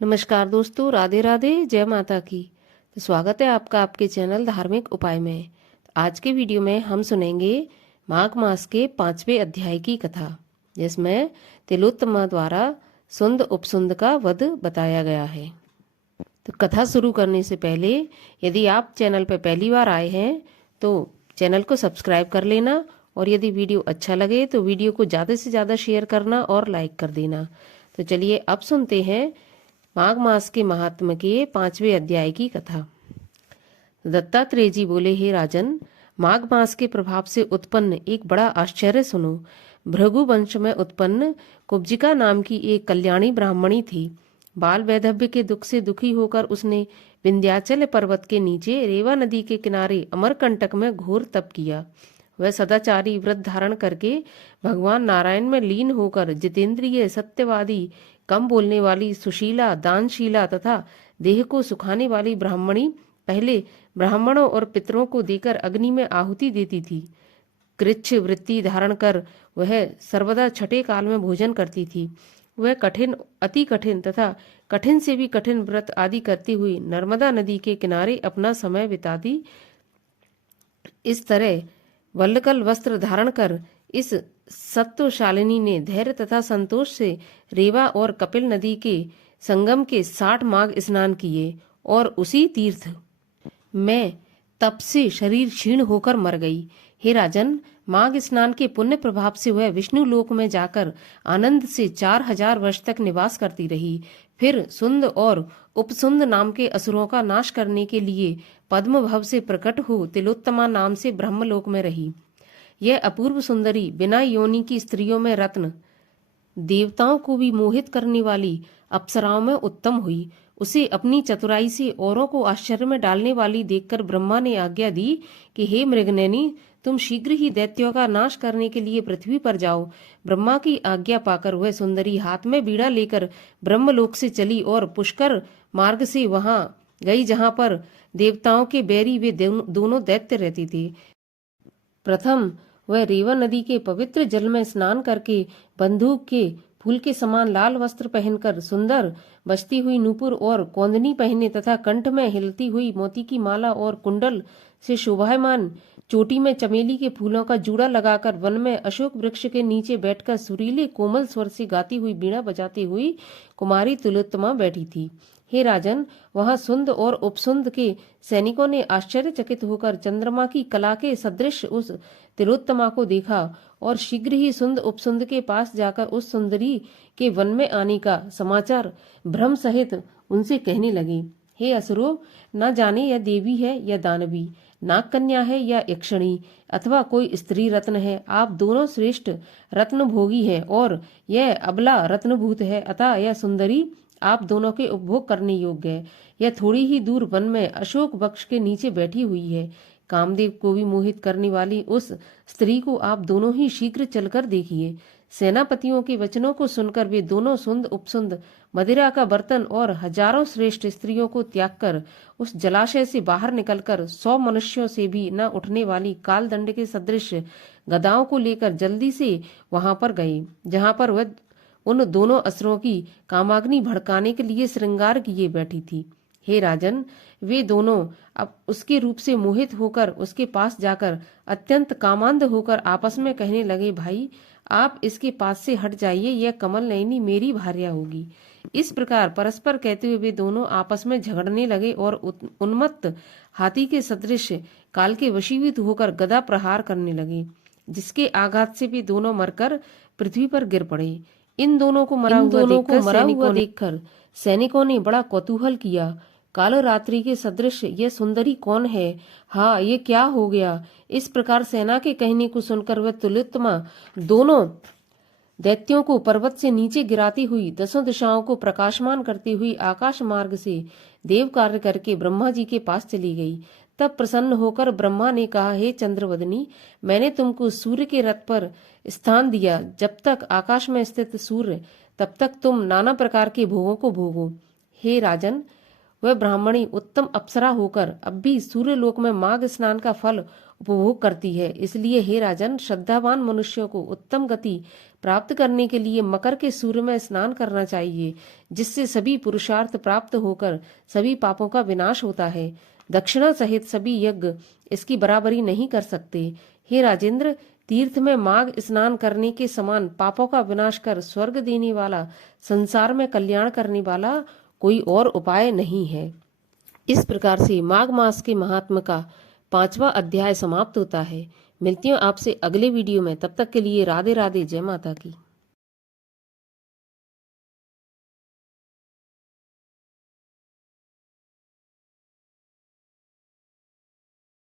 नमस्कार दोस्तों, राधे राधे, जय माता की। तो स्वागत है आपका आपके चैनल धार्मिक उपाय में। आज के वीडियो में हम सुनेंगे माघ मास के 5वें अध्याय की कथा, जिसमें तिलोत्तमा द्वारा सुंद उपसुंद का वध बताया गया है। तो कथा शुरू करने से पहले यदि आप चैनल पर पहली बार आए हैं तो चैनल को सब्सक्राइब कर लेना, और यदि वीडियो अच्छा लगे तो वीडियो को ज़्यादा से ज़्यादा शेयर करना और लाइक कर देना। तो चलिए अब सुनते हैं माघ मास के महात्म्य के 5वें अध्याय की कथा। दत्तात्रेय जी बोले, हे राजन, माघ मास के प्रभाव से उत्पन्न एक बड़ा आश्चर्य सुनो। भृगु वंश में उत्पन्न कुब्जिका नाम की एक कल्याणी ब्राह्मणी थी। बाल वैधव्य के दुख से दुखी होकर उसने विंध्याचल पर्वत के नीचे रेवा नदी के किनारे अमरकंटक में घोर तप किया। वह सदाचारी व्रत धारण करके भगवान नारायण में लीन होकर जितेंद्रिय, सत्यवादी, कम बोलने वाली, सुशीला, दानशीला तथा देह को सुखाने वाली ब्राह्मणी पहले ब्राह्मणों और पितरों को देकर अग्नि में आहुति देती थी। कृच्छ वृत्ति धारण कर वह सर्वदा छठे काल में भोजन करती थी। वह कठिन, अति कठिन तथा कठिन से भी कठिन व्रत आदि करती हुई नर्मदा नदी के किनारे अपना समय बिताती। इस तरह वल्लकल वस्त्र धारण कर इस सत्वशालिनी ने धैर्य तथा संतोष से रेवा और कपिल नदी के संगम के 60 माघ स्नान किए, और उसी तीर्थ में तप से शरीर क्षीण होकर मर गई। हे राजन, माघ स्नान के पुण्य प्रभाव से वह विष्णु लोक में जाकर आनंद से 4000 वर्ष तक निवास करती रही। फिर सुंद और उपसुंद नाम के असुरों का नाश करने के लिए पद्म भव से प्रकट हो तिलोत्तमा नाम से ब्रह्मलोक में रही। यह अपूर्व सुंदरी बिना योनि की स्त्रियों में रत्न, देवताओं को भी मोहित करने वाली अप्सराओं में उत्तम हुई। उसे अपनी चतुराई से औरों को आश्चर्य में डालने वाली देखकर ब्रह्मा ने आज्ञा दी कि हे मृगनयनी, तुम शीघ्र ही दैत्यों का नाश करने के लिए पृथ्वी पर जाओ। ब्रह्मा की आज्ञा पाकर वह सुंदरी हाथ में बीड़ा लेकर ब्रह्मलोक से चली और पुष्कर मार्ग से वहां गई, जहां पर देवताओं के बैरी वे दोनों दैत्य रहते थे। प्रथम वह रेवा नदी के पवित्र जल में स्नान करके बंदूक के फूल के समान लाल वस्त्र पहनकर, सुंदर बजती हुई नूपुर और कौंदनी पहने तथा कंठ में हिलती हुई मोती की माला और कुंडल से शोभायमान चोटी में चमेली के फूलों का जूड़ा लगाकर वन में अशोक वृक्ष के नीचे बैठकर सुरीले कोमल स्वर से गाती हुई बीड़ा बजाती हुई कुमारी तिलोत्तमा बैठी थी। हे राजन, वहां सुंद और उपसुंद के सैनिकों ने आश्चर्यचकित होकर चंद्रमा की कला के सदृश उस तिलोत्तमा को देखा, और शीघ्र ही सुंद उपसुंद के पास जाकर उस सुंदरी के वन में आने का समाचार भ्रम सहित उनसे कहने लगे। हे असुरो, न जाने यह देवी है या दानवी, नाग कन्या है या यक्षिणी, अथवा कोई स्त्री रत्न है। आप दोनों श्रेष्ठ रत्न भोगी है और यह अबला रत्नभूत है। अतः यह सुंदरी आप दोनों के उपभोग करने योग्य है। यह थोड़ी ही दूर वन में अशोक वृक्ष के नीचे बैठी हुई है। कामदेव को भी मोहित करने वाली उस स्त्री को आप दोनों ही शीघ्र चलकर देखिए। सेनापतियों के वचनों को सुनकर वे दोनों सुंद उपसुंद मदिरा का बर्तन और हजारों श्रेष्ठ स्त्रियों को त्याग कर उस जलाशय से बाहर निकलकर 100 मनुष्यों से भी न उठने वाली काल दंड के सदृश गदाओं को लेकर जल्दी से वहां पर गए, जहां पर वह उन दोनों असुरों की कामाग्नि भड़काने के लिए श्रृंगार किए बैठी थी। हे राजन, वे दोनों अब उसके रूप से मोहित होकर उसके पास जाकर अत्यंत कामांध होकर आपस में कहने लगे, भाई आप इसके पास से हट जाइए, यह कमल नयनी मेरी भार्या होगी। इस प्रकार परस्पर कहते हुए वे दोनों आपस में झगड़ने लगे और उन्मत्त हाथी के सदृश काल के वशीभूत होकर गदा प्रहार करने लगे, जिसके आघात से वे दोनों मरकर पृथ्वी पर गिर पड़े। इन दोनों को मरा हुआ देखकर सैनिकों ने बड़ा कौतूहल किया। काल रात्रि के सदृश यह सुंदरी कौन है? हाँ, ये क्या हो गया? इस प्रकार सेना के कहने को सुनकर वह तिलोत्तमा दोनों दैत्यों को पर्वत से नीचे गिराती हुई, 10 दिशाओं को प्रकाशमान करती हुई आकाश मार्ग से देव कार्य करके ब्रह्मा जी के पास चली गई। तब प्रसन्न होकर ब्रह्मा ने कहा, हे चंद्रवदनी, मैंने तुमको सूर्य के रथ पर स्थान दिया। जब तक आकाश में स्थित सूर्य, तब तक तुम नाना प्रकार के भोगों को भोगो। हे राजन, वह ब्राह्मणी उत्तम अप्सरा होकर अब भी सूर्यलोक में माघ स्नान का फल उपभोग करती है। इसलिए हे राजन, श्रद्धावान मनुष्यों को उत्तम गति प्राप्त करने के लिए मकर के सूर्य में स्नान करना चाहिए, जिससे सभी पुरुषार्थ प्राप्त होकर सभी पापों का विनाश होता है। दक्षिणा सहित सभी यज्ञ इसकी बराबरी नहीं कर सकते। हे राजेंद्र, तीर्थ में माघ स्नान करने के समान पापों का विनाश कर स्वर्ग देने वाला, संसार में कल्याण करने वाला कोई और उपाय नहीं है। इस प्रकार से माघ मास के महात्म का 5वां अध्याय समाप्त होता है। मिलती हूँ आपसे अगले वीडियो में, तब तक के लिए राधे राधे, जय माता की।